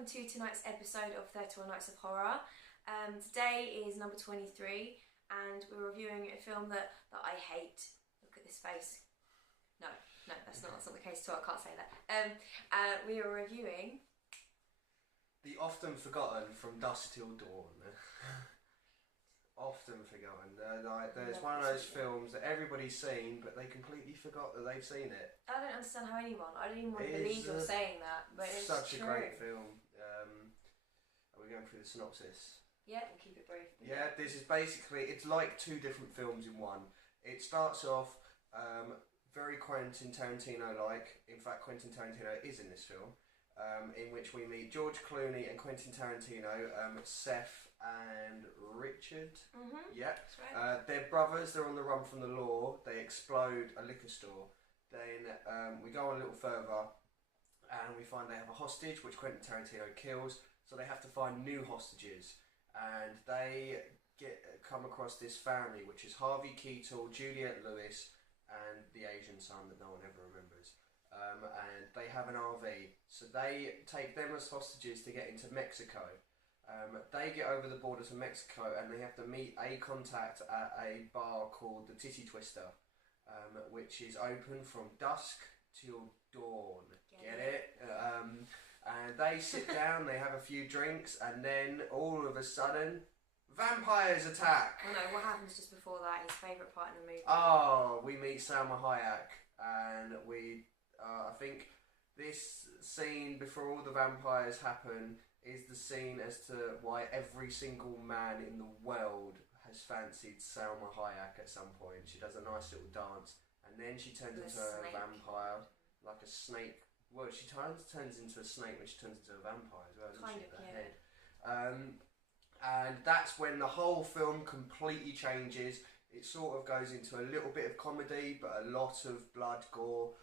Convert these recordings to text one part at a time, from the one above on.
welcome to tonight's episode of 31 Nights of Horror. Today is number 23 and we're reviewing a film that I hate. Look at this face. No, that's not the case at all, I can't say that. We are reviewing... The often forgotten From Dusk Till Dawn. Often forgotten. There's one of those films that everybody's seen, but they completely forgot that they've seen it. I don't understand how anyone. I don't even want to believe you're saying that, but it's such true. a great film. Are we going through the synopsis? Yeah, we'll keep it brief. Yeah, this is basically, it's like two different films in one. It starts off very Quentin Tarantino-like. In fact, Quentin Tarantino is in this film. In which we meet George Clooney and Quentin Tarantino, Seth and Richard. Yeah, that's right. They're brothers. They're on the run from the law. They explode a liquor store. Then we go on a little further, and we find they have a hostage, which Quentin Tarantino kills. So they have to find new hostages, and they come across this family, which is Harvey Keitel, Juliette Lewis, and the Asian son that no one ever remembers. And they have an RV, so they take them as hostages to get into Mexico. They get over the border to Mexico and they have to meet a contact at a bar called the Titty Twister, which is open from dusk till dawn. Get it? And they sit down, they have a few drinks, and then all of a sudden, vampires attack! Oh no, what happens just before that? His favourite part in the movie. Oh, we meet Salma Hayek, and I think this scene before all the vampires happen is the scene as to why every single man in the world has fancied Salma Hayek at some point. She does a nice little dance, and then she turns into a vampire, like a snake. Well, she turns into a snake when she turns into a vampire as well, doesn't she? Head. And that's when the whole film completely changes. It sort of goes into a little bit of comedy, but a lot of blood, gore.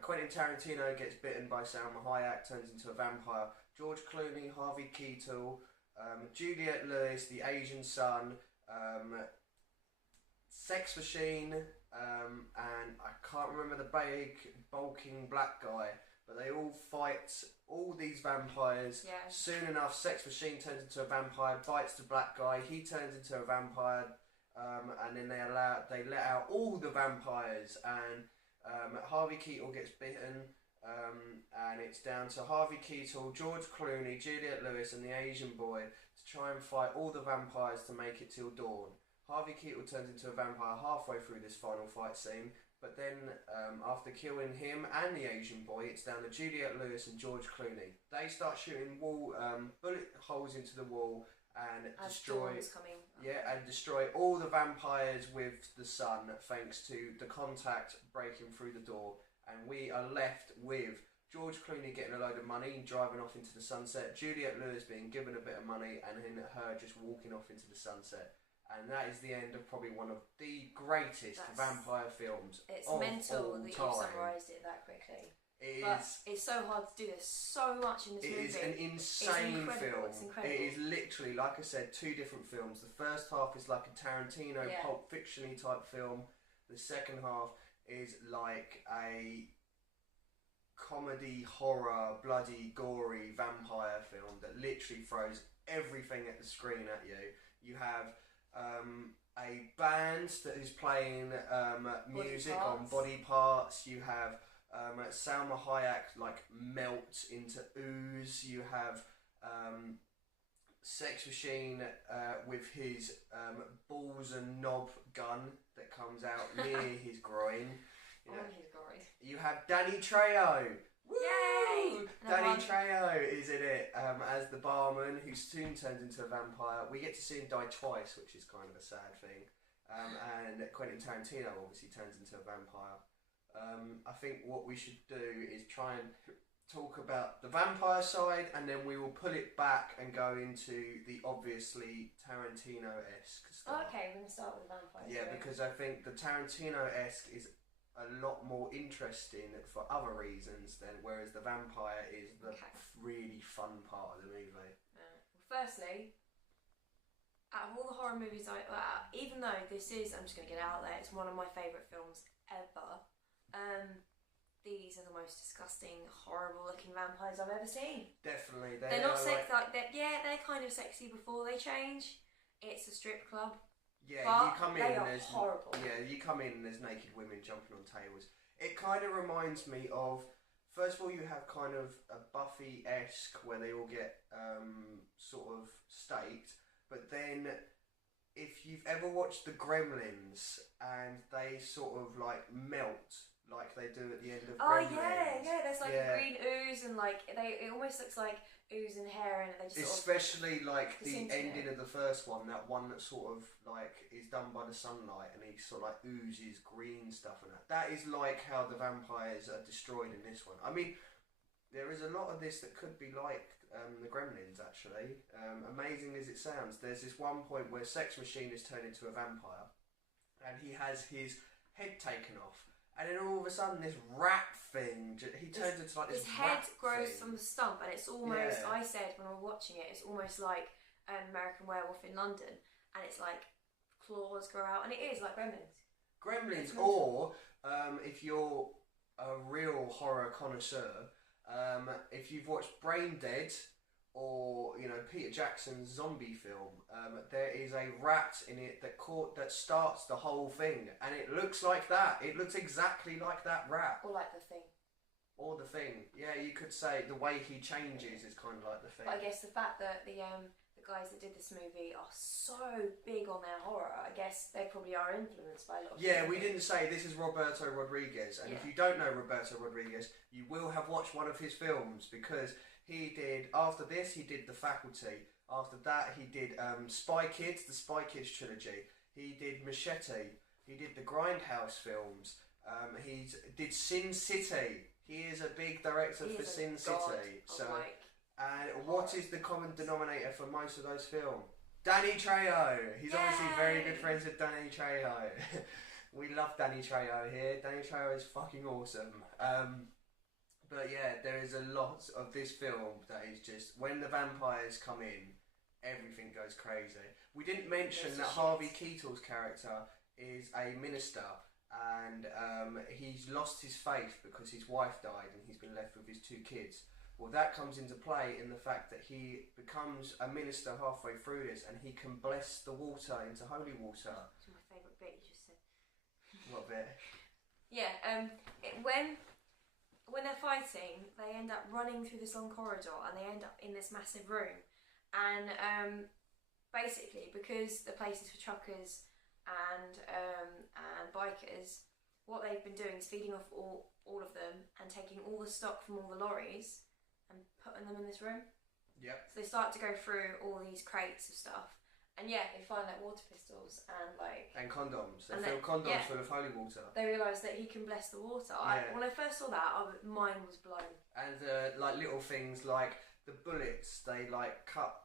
Quentin Tarantino gets bitten by Salma Hayek, turns into a vampire. George Clooney, Harvey Keitel, Juliette Lewis, the Asian son, Sex Machine, and I can't remember the big, bulking black guy, but they all fight all these vampires. Yeah. Soon enough, Sex Machine turns into a vampire, bites the black guy, he turns into a vampire, and then they let out all the vampires, and Harvey Keitel gets bitten, and it's down to Harvey Keitel, George Clooney, Juliette Lewis and the Asian boy to try and fight all the vampires to make it till dawn. Harvey Keitel turns into a vampire halfway through this final fight scene, but then after killing him and the Asian boy, it's down to Juliette Lewis and George Clooney. They start shooting bullet holes into the wall and destroy all the vampires with the sun, thanks to the contact breaking through the door. And we are left with George Clooney getting a load of money and driving off into the sunset, Juliette Lewis being given a bit of money, and then her just walking off into the sunset. And that is the end of probably one of the greatest vampire films of all time. It's mental that you've summarised it that quickly. It's so hard to do. There's so much in this movie. It is an insane film. It's incredible. It is literally, like I said, two different films. The first half is like a Tarantino Pulp Fiction-y type film. The second half is like a comedy, horror, bloody, gory vampire film that literally throws everything at the screen at you. You have a band that is playing music on body parts. You have Salma Hayek like melt into ooze. You have Sex Machine with his balls and knob gun that comes out near his groin. You have Danny Trejo. Woo! Yay! Danny Trejo is in it as the barman who soon turns into a vampire. We get to see him die twice, which is kind of a sad thing. And Quentin Tarantino obviously turns into a vampire. I think what we should do is try and talk about the vampire side, and then we will pull it back and go into the obviously Tarantino-esque stuff. Okay, we're going to start with the vampire. Yeah, because I think the Tarantino-esque is a lot more interesting for other reasons than, whereas the vampire is the really fun part of the movie. Well, firstly, out of all the horror movies even though this is, I'm just going to get it out there, it's one of my favourite films ever, these are the most disgusting, horrible-looking vampires I've ever seen. Definitely, they're not sexy. Like they're kind of sexy before they change. It's a strip club. Yeah, but you come in they and are there's horrible. Yeah, you come in and there's naked women jumping on tables. It kind of reminds me of. First of all, you have kind of a Buffy-esque where they all get sort of staked, but then if you've ever watched the Gremlins and they sort of like melt like they do at the end of Gremlins. Yeah, there's like a green ooze and like it almost looks like ooze and hair and they just especially sort of like the ending of the first one, that one that sort of like is done by the sunlight and he sort of like oozes green stuff and that is like how the vampires are destroyed in this one. I mean, there is a lot of this that could be like the Gremlins actually. Amazing as it sounds, there's this one point where Sex Machine is turned into a vampire and he has his head taken off. And then all of a sudden, this rat thing, he turns into like this rat head grows thing. from the stump, and it's almost, I said when we were watching it, it's almost like an American Werewolf in London, and it's like claws grow out, and it is like Gremlins. Gremlins, or if you're a real horror connoisseur, if you've watched Brain Dead, or Peter Jackson's zombie film, there is a rat in it that starts the whole thing, and it looks like that. It looks exactly like that rat. Or like The Thing. Or The Thing. Yeah, you could say the way he changes is kind of like The Thing. But I guess the fact that the guys that did this movie are so big on their horror, I guess they probably are influenced by a lot of Yeah, we didn't say this is Roberto Rodriguez, and if you don't know Roberto Rodriguez, you will have watched one of his films, because he did, after this, he did The Faculty. After that, he did Spy Kids, the Spy Kids trilogy. He did Machete. He did the Grindhouse films. He did Sin City. He is a big director for Sin City. And what is the common denominator for most of those films? Danny Trejo. He's obviously very good friends with Danny Trejo. We love Danny Trejo here. Danny Trejo is fucking awesome. But yeah, there is a lot of this film that is just, when the vampires come in, everything goes crazy. We didn't mention that Harvey Keitel's character is a minister, and he's lost his faith because his wife died and he's been left with his 2 kids. Well, that comes into play in the fact that he becomes a minister halfway through this, and he can bless the water into holy water. That's my favourite bit you just said. What bit? Yeah, when they're fighting, they end up running through this long corridor and they end up in this massive room. And basically, because the place is for truckers and bikers, what they've been doing is feeding off all of them and taking all the stock from all the lorries and putting them in this room. Yep. So they start to go through all these crates of stuff. And yeah, they find like water pistols and like... And condoms. They fill condoms full of holy water. They realise that he can bless the water. Yeah. When I first saw that, mine was blown. And like little things like the bullets, they like cut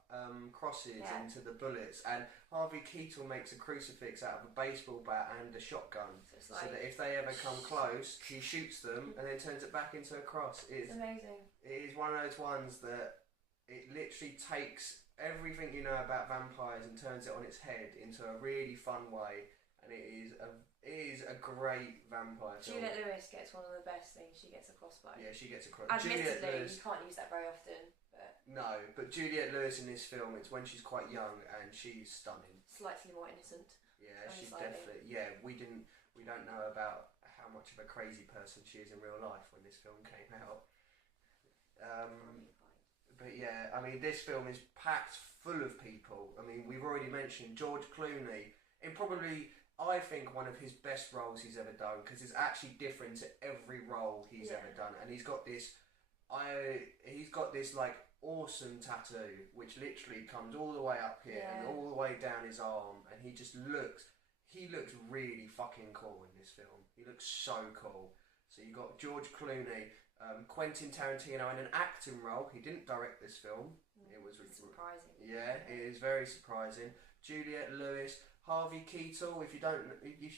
crosses into the bullets. And Harvey Keitel makes a crucifix out of a baseball bat and a shotgun. So that if they ever come close, he shoots them and then turns it back into a cross. It's amazing. It is one of those ones that it literally takes everything you know about vampires and turns it on its head into a really fun way, and it is a great vampire film. Juliette Lewis gets one of the best things. She gets a crossbow. Yeah, she gets a crossbow. Admittedly, you can't use that very often. But Juliette Lewis in this film, it's when she's quite young and she's stunning. Slightly more innocent. Yeah, she's definitely. Yeah, we don't know about how much of a crazy person she is in real life when this film came out. But yeah, I mean, this film is packed full of people. I mean, we've already mentioned George Clooney in probably, I think, one of his best roles he's ever done, because it's actually different to every role he's ever done. And he's got this like awesome tattoo, which literally comes all the way up here and all the way down his arm, and he looks really fucking cool in this film. He looks so cool. So you got George Clooney, Quentin Tarantino in an acting role. He didn't direct this film. It was surprising. Yeah, it is very surprising. Juliette Lewis, Harvey Keitel. If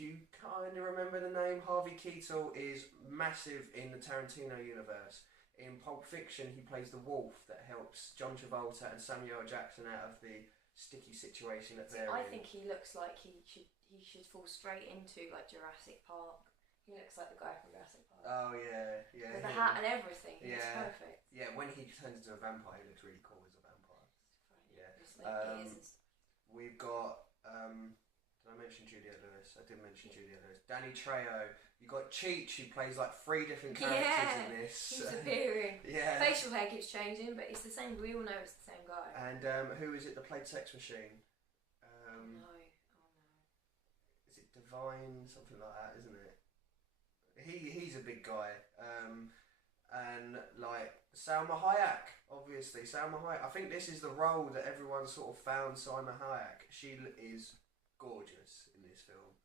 you kind of remember the name, Harvey Keitel is massive in the Tarantino universe. In Pulp Fiction, he plays the wolf that helps John Travolta and Samuel L. Jackson out of the sticky situation that they're in. I think he looks like he should fall straight into like Jurassic Park. He looks like the guy from Jurassic Park. Oh yeah, yeah. With the hat and everything. He looks Yeah. perfect. Yeah, when he turns into a vampire, he looks really cool as a vampire. Yeah. Just like ears. We've got. Did I mention Juliette Lewis? I did mention Juliette Lewis. Danny Trejo. You got Cheech, who plays like 3 different characters in this. He's appearing. Yeah. Facial hair keeps changing, but it's the same. We all know it's the same guy. And who is it that played Sex Machine? No. Is it Divine? Something like that, isn't it? He's a big guy. And like Salma Hayek, obviously. Salma Hayek. I think this is the role that everyone sort of found Salma Hayek. She is gorgeous in this film.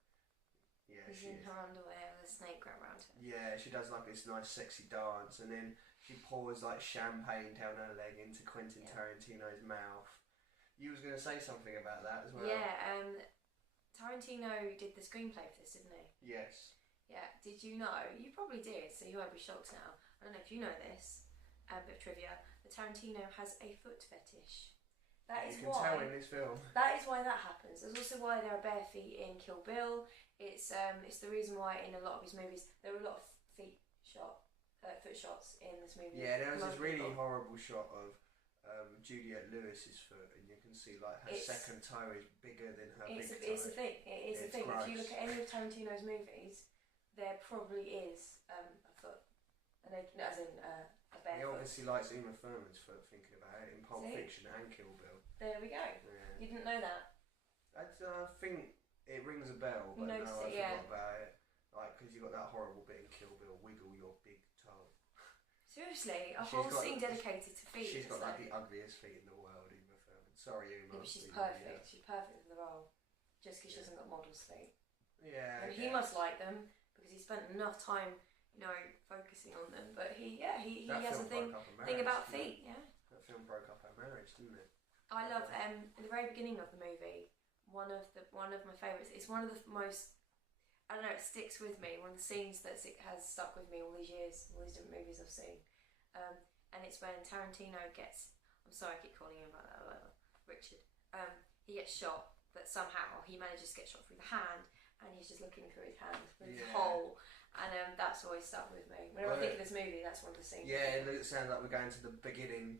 Yeah, She's she in is. her underwear with a snake wrapped around her. Yeah, she does like this nice sexy dance, and then she pours like champagne down her leg into Quentin Tarantino's mouth. You was going to say something about that as well. Yeah, Tarantino did the screenplay for this, didn't he? Yes. Yeah. Did you know? You probably did, so you won't be shocked now. I don't know if you know this. A bit of trivia. But Tarantino has a foot fetish. That is you can why. tell in this film. That is why that happens. There's also why there are bare feet in Kill Bill. It's the reason why in a lot of his movies there are a lot of foot shots in this movie. Yeah, there was this really horrible shot of Juliette Lewis's foot, and you can see like her second toe is bigger than her big toe. It's a thing. It is a thing. Gross. If you look at any of Tarantino's movies, there probably is a foot, as in a bare He foot. obviously likes Uma Thurman's foot, thinking about it, in Pulp Fiction and Kill Bill. There we go. Yeah. You didn't know that? I think it rings a bell, but You no, noticed I it, yeah. forgot about it. Like, because you got that horrible bit in Kill Bill, wiggle your big toe. Seriously, a whole scene dedicated to feet. She's got like the ugliest feet in the world, Uma Thurman. Sorry, Uma. Yeah, but she's perfect. Yeah. She's perfect for the role. Just because she hasn't got model's feet. Yeah. And he must like them because he spent enough time, focusing on them. But he has a thing about feet. Yeah. That film broke up our marriage, didn't it? I love in the very beginning of the movie. One of my favourites. It's one of the most. I don't know. It sticks with me. One of the scenes that has stuck with me all these years, all these different movies I've seen. And it's when Tarantino gets. I'm sorry, I keep calling him like that. Richard. He gets shot, but somehow he manages to get shot through the hand, and he's just looking through his hand through his hole. And that's always stuck with me. Whenever I think of this movie, that's one of the scenes. Yeah, it sounds like we're going to the beginning.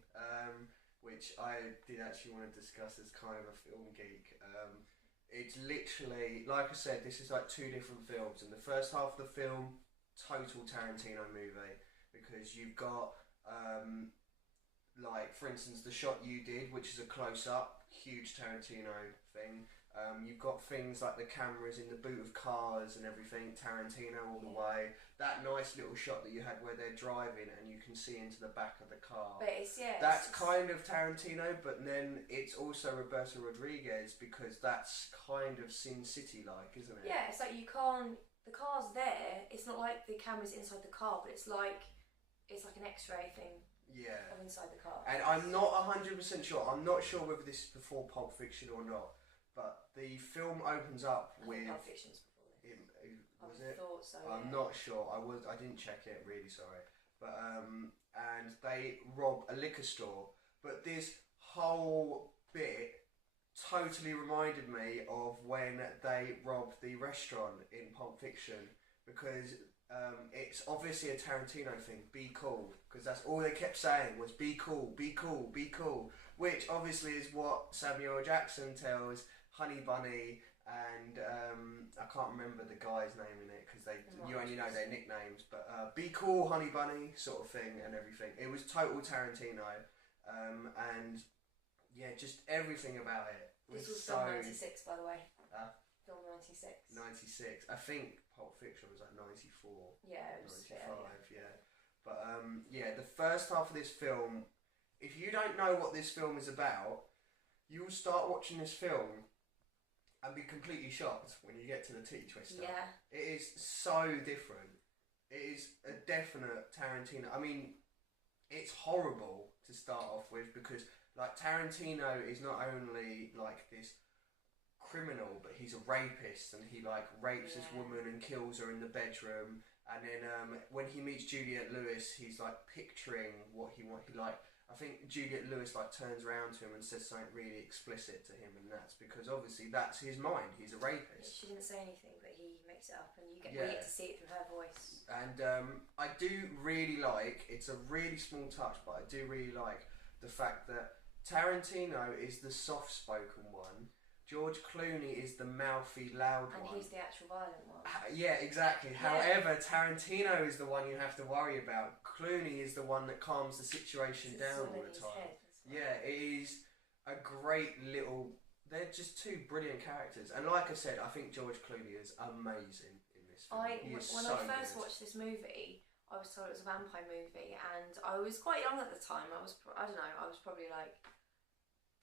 Which I did actually want to discuss as kind of a film geek. It's literally, like I said, this is like 2 different films. And the first half of the film, total Tarantino movie. Because you've got, like, for instance, the shot you did, which is a close-up, huge Tarantino thing. You've got things like the cameras in the boot of cars and everything, Tarantino all the way. That nice little shot that you had where they're driving and you can see into the back of the car. But that's kind of Tarantino, but then it's also Roberto Rodriguez because that's kind of Sin City-like, isn't it? Yeah, it's like you can't. The car's there. It's not like the camera's inside the car, but it's like an X-ray thing. Yeah. Of inside the car. And I'm not 100% sure. I'm not sure whether this is before Pulp Fiction or not. But the film opens up with. Pulp Fiction's before this. Was it? I thought so. I'm not sure. I didn't check it. Really sorry. But and they rob a liquor store. But this whole bit totally reminded me of when they robbed the restaurant in Pulp Fiction because it's obviously a Tarantino thing. Be cool, because that's all they kept saying was be cool, be cool, be cool. Which obviously is what Samuel Jackson tells Honey Bunny and I can't remember the guy's name in it because you only know their nicknames, but be cool Honey Bunny sort of thing and everything. It was total Tarantino, and yeah, just everything about it. This was film 96, by the way. Film 96. 96. I think Pulp Fiction was like 94. Yeah, it was 95. Yeah, but yeah, the first half of this film. If you don't know what this film is about, you will start watching this film and be completely shocked when you get to the tea twister. Yeah. It is so different. It is a definite Tarantino. I mean, it's horrible to start off with because, like, Tarantino is not only, like, this criminal, but he's a rapist and he, like, rapes this woman and kills her in the bedroom. And then when he meets Juliette Lewis, he's, like, picturing what he wants. I think Juliette Lewis like turns around to him and says something really explicit to him, and that's because obviously that's his mind. He's a rapist. She didn't say anything, but he makes picks it up, and you get to see it through her voice. And I do really like, it's a really small touch, but I do really like the fact that Tarantino is the soft-spoken one, George Clooney is the mouthy, loud one. And he's the actual violent one. Yeah, exactly. Yeah. However, Tarantino is the one you have to worry about. Clooney is the one that calms the situation down all the time. Yeah, it is a great little... They're just two brilliant characters. And like I said, I think George Clooney is amazing in this film. When I first watched this movie, I was told it was a vampire movie, and I was quite young at the time. I was probably like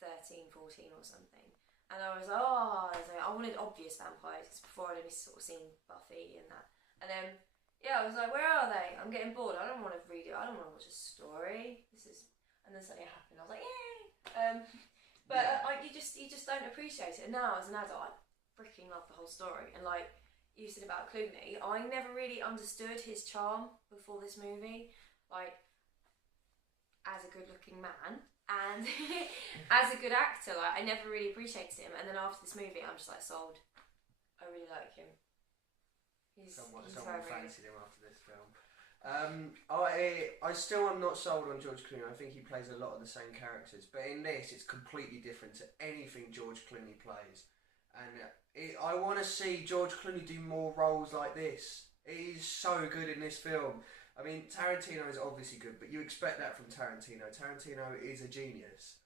13, 14 or something. And I was like, I wanted obvious vampires before I'd only sort of seen Buffy and that. And then, I was like, where are they? I'm getting bored. I don't want to read it. I don't want to watch a story. And then something happened. I was like, yay! You just don't appreciate it. And now as an adult, I freaking love the whole story. And like you said about Clooney, I never really understood his charm before this movie. Like, as a good-looking man. And as a good actor, like, I never really appreciated him. And then after this movie, I'm just like, sold. I really like him. Someone fancied him after this film. I still am not sold on George Clooney. I think he plays a lot of the same characters. But in this, it's completely different to anything George Clooney plays. And I want to see George Clooney do more roles like this. He's so good in this film. I mean, Tarantino is obviously good, but you expect that from Tarantino. Tarantino is a genius.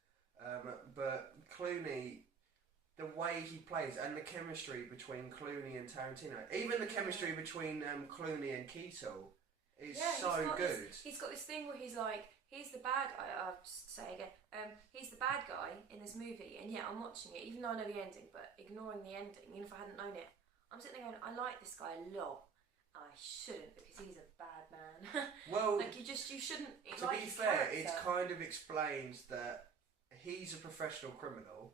But Clooney, the way he plays, and the chemistry between Clooney and Tarantino, even the chemistry between Clooney and Keatle is so good. He's got this thing where he's like, he's the bad guy, I'll just say again, he's the bad guy in this movie, and yet I'm watching it, even though I know the ending, but ignoring the ending, even if I hadn't known it, I'm sitting there going, I like this guy a lot. I shouldn't, because he's a bad man. Well, like you shouldn't. To be fair, it kind of explains that he's a professional criminal.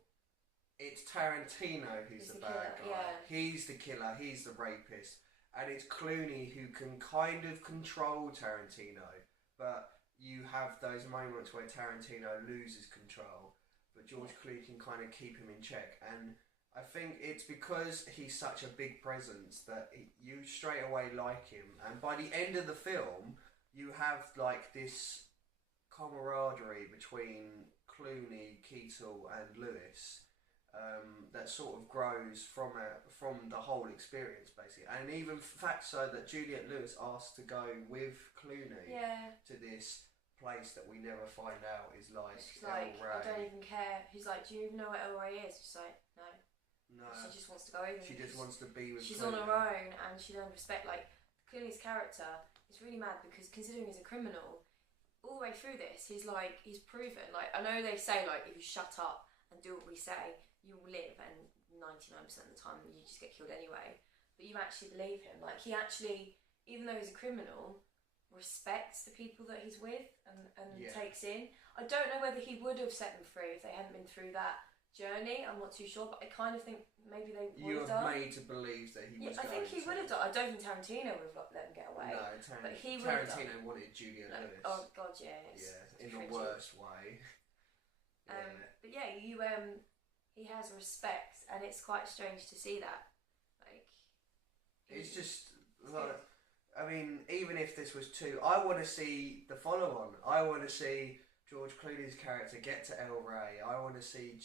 It's Tarantino who's the bad guy. Yeah. He's the killer. He's the rapist, and it's Clooney who can kind of control Tarantino. But you have those moments where Tarantino loses control, but George Clooney can kind of keep him in check. And I think it's because he's such a big presence that you straight away like him, and by the end of the film you have like this camaraderie between Clooney, Keatle and Lewis that sort of grows from the whole experience basically, and even fact so that Juliette Lewis asked to go with Clooney to this place that we never find out is like El Rey. I don't even care. He's like, do you even know what El Rey is? She's like, no. She just wants to go over. She just wants to be with She's Clooney. on her own, and she doesn't respect, like, Clooney's character is really mad because considering he's a criminal, all the way through this, he's proven, like, I know they say, like, if you shut up and do what we say, you will live, and 99% of the time you just get killed anyway, but you actually believe him. Like, he actually, even though he's a criminal, respects the people that he's with and takes in. I don't know whether he would have set them free if they hadn't been through that journey. I'm not too sure, but I kind of think maybe they would have done. You're made to believe that he was. I think he would have done. I don't think Tarantino would have let them get away. No, but he would have done. Tarantino wanted Juliette Lewis. Oh God, yeah. In the worst way. But yeah, he has respect, and it's quite strange to see that. Like, it's just like, I mean, even if this was two, I want to see the follow-on. I want to see George Clooney's character get to El Rey. I want to see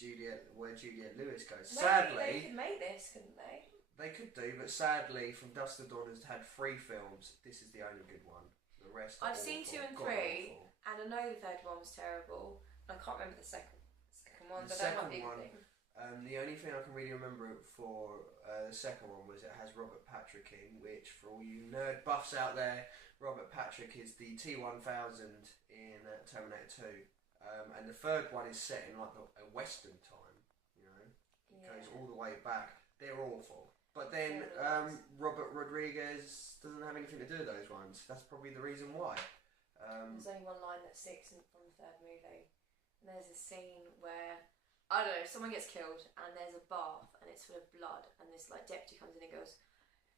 where Juliette Lewis goes. Maybe sadly, they could make this, couldn't they? They could do, but sadly, from Dusk Til Dawn has had 3 films. This is the only good one. The rest. I've seen 2 and 3, and I know the third one was terrible. I can't remember the second one, but that might be a good thing. The only thing I can really remember for the second one was it has Robert Patrick in, which for all you nerd buffs out there, Robert Patrick is the T-1000 in Terminator 2. And the third one is set in like a Western time, you know. It goes all the way back. They're awful. But then Robert Rodriguez doesn't have anything to do with those ones. That's probably the reason why. There's only one line that sticks from the third movie. And there's a scene where, I don't know, someone gets killed and there's a bath and it's full of blood, and this like deputy comes in and goes,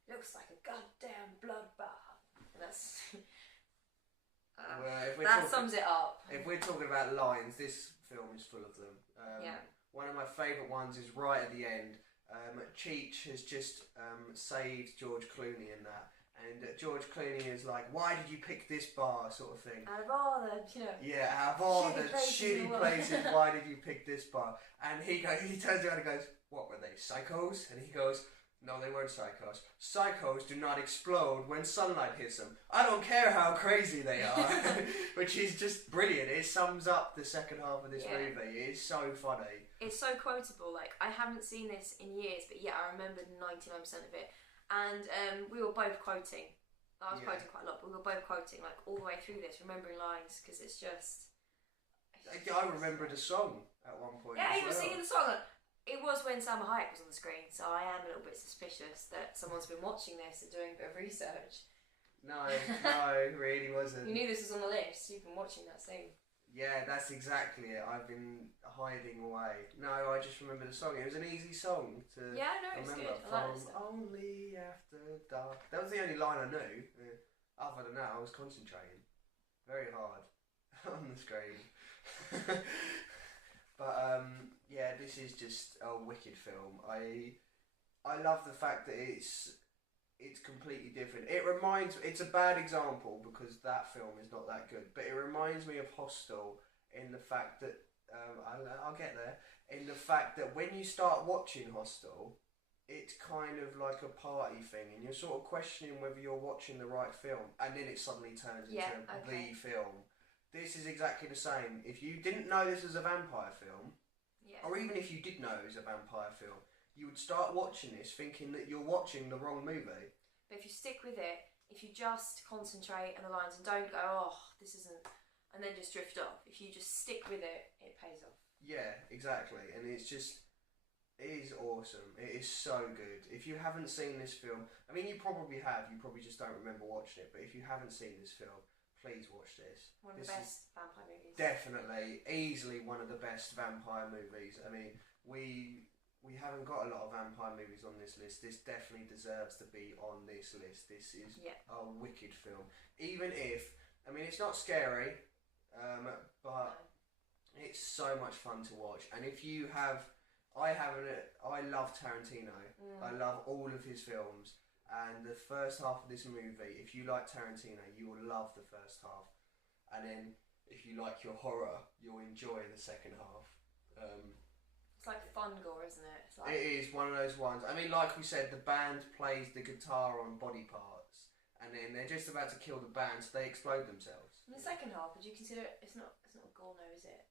looks like a goddamn blood bath. And that's that sums it up. If we're talking about lines, this film is full of them. One of my favourite ones is right at the end Cheech has just saved George Clooney in that. And George Clooney is like, why did you pick this bar, sort of thing. Out of all the, Yeah, out of all the shitty places, Yeah. why did you pick this bar? And he turns around and goes, what were they, psychos? And he goes, no, they weren't psychos. Psychos do not explode when sunlight hits them. I don't care how crazy they are. Which is just brilliant. It sums up the second half of this movie. It's so funny. It's so quotable. Like, I haven't seen this in years, but yeah, I remember 99% of it. And we were both quoting. I was quoting quite a lot, but we were both quoting like all the way through this, remembering lines, because it's just... I remembered a song at one point. Yeah, he was singing the song. It was when Salma Hayek was on the screen, so I am a little bit suspicious that someone's been watching this and doing a bit of research. No, it really wasn't. You knew this was on the list. You've been watching that scene. Yeah, that's exactly it. I've been hiding away. No, I just remember the song. It was an easy song to remember. It's good. I like this song. Only After Dark. That was the only line I knew. Other than that, I was concentrating very hard on the screen. But yeah, this is just a wicked film. I love the fact that it's completely different. It's a bad example because that film is not that good, but it reminds me of Hostel in the fact that I'll get there. In the fact that when you start watching Hostel, it's kind of like a party thing, and you're sort of questioning whether you're watching the right film, and then it suddenly turns into the film. This is exactly the same. If you didn't know this was a vampire film, or even if you did know it was a vampire film, you would start watching this thinking that you're watching the wrong movie. But if you stick with it, if you just concentrate on the lines and don't go, oh, this isn't, and then just drift off, if you just stick with it, it pays off. Yeah, exactly. And it is awesome. It is so good. If you haven't seen this film, I mean, you probably have, you probably just don't remember watching it, but if you haven't seen this film, please watch this. One of the best vampire movies. Definitely, easily one of the best vampire movies. I mean, we haven't got a lot of vampire movies on this list. This definitely deserves to be on this list. This is a wicked film. Even if, I mean, it's not scary, but it's so much fun to watch. And if you have, I love Tarantino. I love all of his films. And the first half of this movie, if you like Tarantino, you will love the first half. And then, if you like your horror, you'll enjoy the second half. It's like fun gore, isn't it? It's like... It is one of those ones. I mean, like we said, the band plays the guitar on body parts, and then they're just about to kill the band, so they explode themselves. In the second half, would you consider it's not gore, no, is it?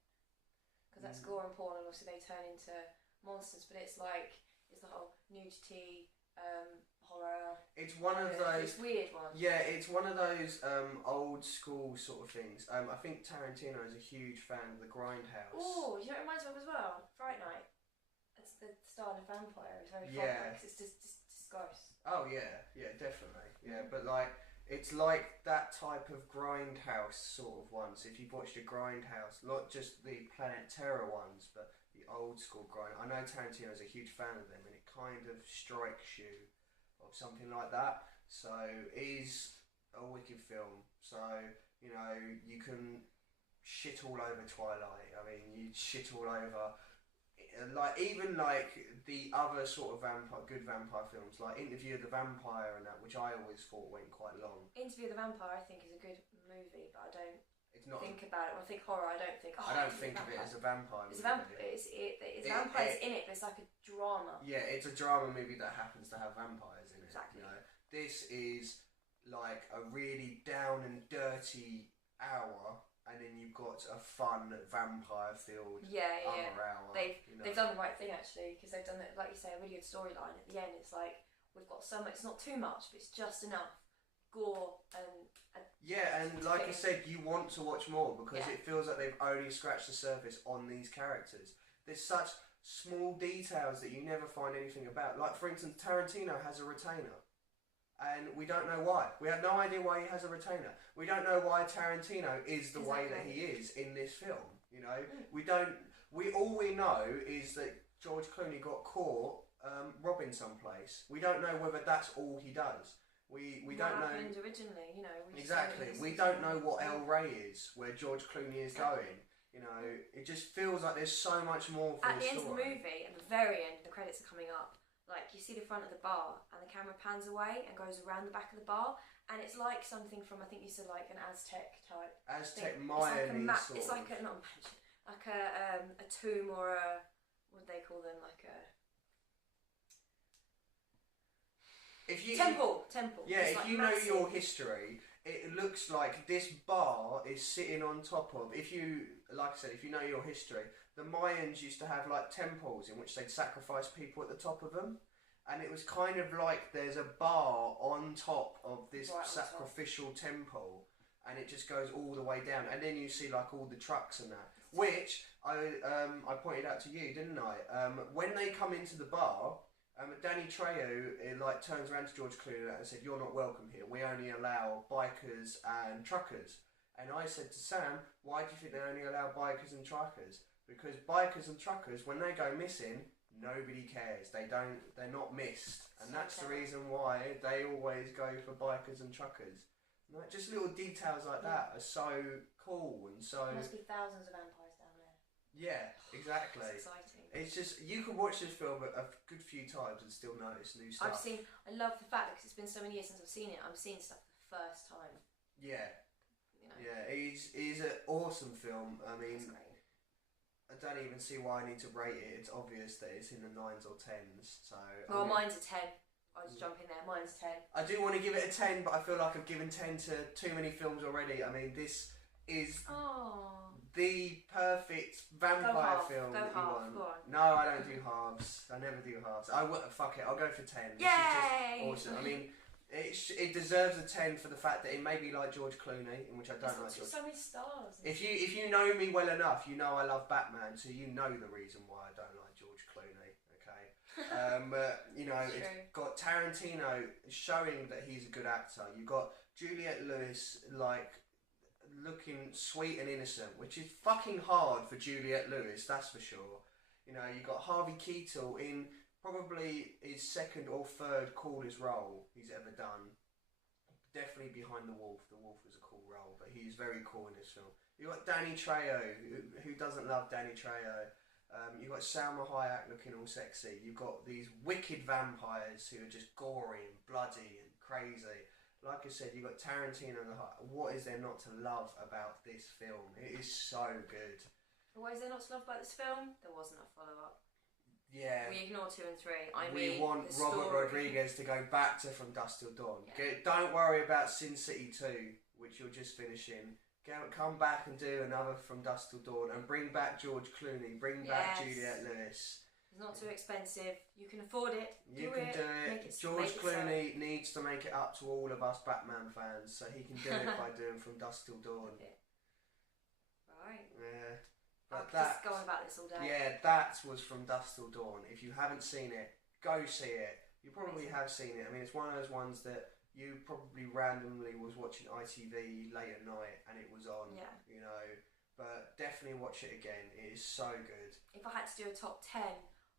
Because that's gore and porn, and obviously they turn into monsters. But it's like it's the whole nudity. Horror. It's one of those. It's weird ones. Yeah, it's one of those old school sort of things. I think Tarantino is a huge fan of the Grindhouse. Oh, you know what it reminds me of as well? Fright Night. It's the style of vampire. It's very fun. Like, it's just gross. Oh yeah, definitely. Yeah, but like it's like that type of Grindhouse sort of one. So if you've watched a Grindhouse, not just the Planet Terror ones, but the old school grind. I know Tarantino's a huge fan of them, and it kind of strikes you of something like that. So it is a wicked film. So you know you can shit all over Twilight. I mean, you shit all over like even like the other sort of good vampire films, like Interview of the Vampire and that, which I always thought went quite long. Interview of the Vampire, I think, is a good movie, but I don't. It's not think about it. When I think horror, I don't think. Oh, I don't think of it as a vampire movie. It's vampires in it, but it's like a drama. Yeah, it's a drama movie that happens to have vampires in it. Exactly. You know? This is like a really down and dirty hour, and then you've got a fun vampire-filled other hour. They've done the right thing actually, because they've done it, like you say, a really good storyline. At the end, it's like we've got so much. It's not too much, but it's just enough gore and like I said, you want to watch more because it feels like they've only scratched the surface on these characters. There's such small details that you never find anything about. Like for instance, Tarantino has a retainer, and we don't know why. We have no idea why he has a retainer. We don't know why Tarantino is the way that he is in this film. You know, all we know is that George Clooney got caught robbing someplace. We don't know whether that's all he does. We don't know originally, you know. Exactly. We don't know what El Rey is, where George Clooney is going. You know, it just feels like there's so much more for at the end of the movie, at the very end, the credits are coming up. like you see the front of the bar and the camera pans away and goes around the back of the bar, and it's like something from, I think you said, like an Aztec type Aztec thing. Mayan It's like a not a mansion, like a tomb, or a, what do they call them, like a temple. Yeah, it's if like you massive. know your history, it looks like this bar is sitting on top of, if you, like I said, if you know your history, the Mayans used to have like temples in which they'd sacrifice people at the top of them, and it was kind of like there's a bar on top of this sacrificial temple, and it just goes all the way down, and then you see like all the trucks and that, which I pointed out to you, didn't I? When they come into the bar, Danny Trejo like turns around to George Clooney and said, "You're not welcome here. We only allow bikers and truckers." And I said to Sam, "Why do you think they only allow bikers and truckers?" Because bikers and truckers, when they go missing, nobody cares. They're not missed, and that's the reason why they always go for bikers and truckers. Like, just little details like that are so cool and so. There must be thousands of vampires down there. Yeah, exactly. It's exciting. It's just, you can watch this film a good few times and still notice new stuff. I love the fact that, because it's been so many years since I've seen it, I'm seeing stuff for the first time. Yeah. You know. Yeah, he's an awesome film. I mean, I don't even see why I need to rate it. It's obvious that it's in the 9s or 10s. So. Well, mine's a 10. I'll just jump in there. Mine's 10. I do want to give it a 10, but I feel like I've given 10 to too many films already. I mean, this is the perfect vampire film that you want. Go on. No, I don't do halves. I never do halves. Fuck it, I'll go for 10. Yay! This is just awesome. I mean, it deserves a 10 for the fact that it may be like George Clooney, in which I don't like George. So many stars. If you know me well enough, you know I love Batman, so you know the reason why I don't like George Clooney. Okay, you know, it's got Tarantino showing that he's a good actor. You've got Juliette Lewis like looking sweet and innocent, which is fucking hard for Juliette Lewis, that's for sure. You know, you got Harvey Keitel in probably his second or third coolest role he's ever done. Definitely behind The Wolf. The Wolf was a cool role, but he's very cool in this film. You got Danny Trejo, who doesn't love Danny Trejo. You've got Salma Hayek looking all sexy. You've got these wicked vampires who are just gory and bloody and crazy. Like I said, you've got Tarantino. What is there not to love about this film? It is so good. What is there not to love about this film? There wasn't a follow-up. Yeah. We ignore 2 and 3. We want Robert Rodriguez to go back to From Dusk Till Dawn. Yeah. Don't worry about Sin City 2, which you're just finishing. Come back and do another From Dusk Till Dawn, and bring back George Clooney, bring back Juliette Lewis. It's not too expensive. You can afford it. You can do it. George Clooney needs to make it up to all of us Batman fans, so he can do it by doing From Dusk Till Dawn. Right. Yeah. But just go on about this all day. Yeah, that was From Dusk Till Dawn. If you haven't seen it, go see it. You probably have seen it. I mean, it's one of those ones that you probably randomly was watching ITV late at night and it was on. Yeah. You know, but definitely watch it again. It is so good. If I had to do a top 10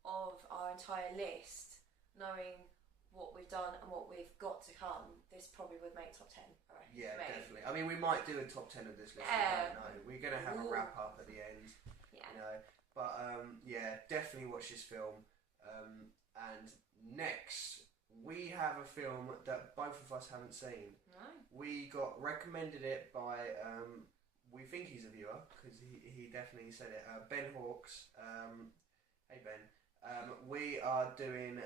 of our entire list, knowing what we've done and what we've got to come, this probably would make top 10. Right? Yeah, definitely. I mean, we might do a top 10 of this list. I don't know. We're going to have a wrap up at the end. Yeah. You know, but yeah, definitely watch this film. And next, we have a film that both of us haven't seen. No. We got recommended it by, we think he's a viewer, because he definitely said it, Ben Hawks. Hey Ben. We are doing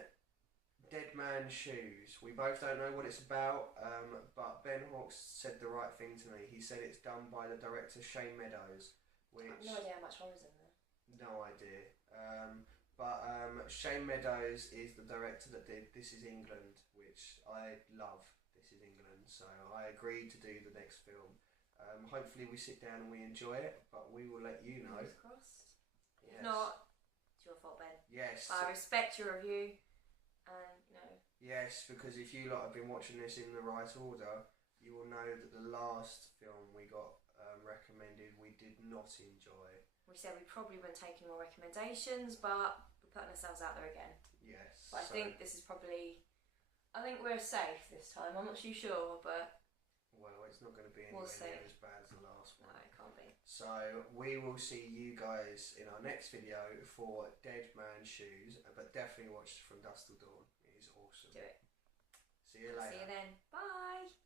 Dead Man's Shoes. We both don't know what it's about, but Ben Hawks said the right thing to me. He said it's done by the director Shane Meadows. Which, I have no idea how much horror's in there. No idea. But Shane Meadows is the director that did This Is England, which I love. This Is England, so I agreed to do the next film. Hopefully we sit down and we enjoy it, but we will let you know. Fingers crossed. Yes. If not, it's your fault, Ben. Yes. I respect your review, and you know. Yes, because if you lot have been watching this in the right order, you will know that the last film we got recommended we did not enjoy. We said we probably weren't taking more recommendations, but we're putting ourselves out there again. Yes. But I think this is probably, I think we're safe this time. I'm not too sure, but well, it's not going to be anywhere near as bad as the last one. No, it can't be. So we will see you guys in our next video for Dead Man's Shoes, but definitely watch From Dusk Till Dawn. It is awesome. Do it. See you later. See you then. Bye.